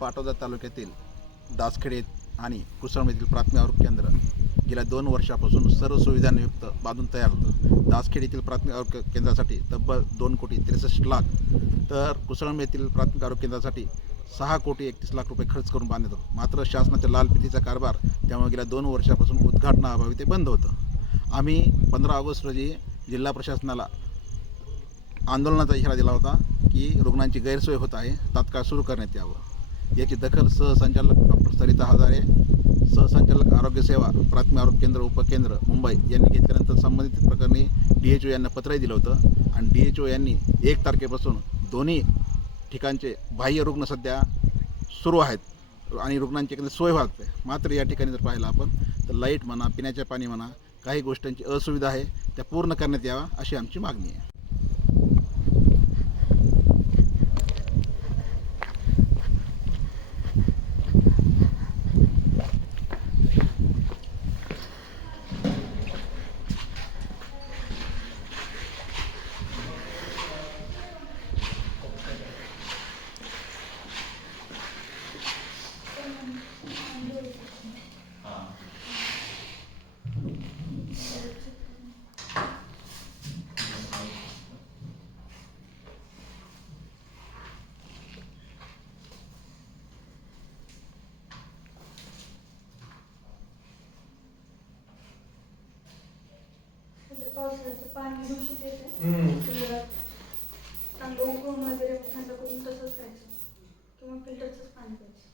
पाटोदा तालुक्यातील दासखेडे आणि कुसळम येथील प्राथमिक आरोग्य केंद्र गेल्या दोन वर्षापासून सर्व सुविधांयुक्त बांधून तयार होतं. दासखेड येथील प्राथमिक आरोग्य केंद्रासाठी तब्बल दोन कोटी त्रेसष्ट लाख तर कुसळम येथील प्राथमिक आरोग्य केंद्रासाठी सहा कोटी एकतीस लाख रुपये खर्च करून बांधण्यात होतो मात्र शासनाच्या लाल फितीचा कारभार त्यामुळे गेल्या दोन वर्षापासून उद्घाटनाअभावी ते बंद होतं. आम्ही पंधरा ऑगस्ट रोजी जिल्हा प्रशासनाला आंदोलनाचा इशारा दिला होता की रुग्णांची गैरसोय होत आहे तात्काळ सुरू करण्यात यावं. याची दखल सहसंचालक डॉक्टर सरिता हजारे सहसंचालक आरोग्य सेवा प्राथमिक आरोग्य केंद्र उपकेंद्र मुंबई यांनी घेतल्यानंतर संबंधित प्रकरणी डी एच ओ यांना पत्रही दिलं होतं. आणि डी एच ओ यांनी एक तारखेपासून दोन्ही ठिकाणचे बाह्य रुग्ण सध्या सुरू आहेत आणि रुग्णांची एखादी सोय होत मात्र या ठिकाणी जर पाहिलं आपण तर लाइट म्हणा पिण्याचे पाणी म्हणा काही गोष्टींची असुविधा आहे त्या पूर्ण करण्यात यावा अशी आमची मागणी आहे. पावसाळ्याचं पाणी दूषित येते. चांगलं उकळून वगैरे थंड करून तसंच प्यायचं किंवा फिल्टरचंच पाणी प्यायचं.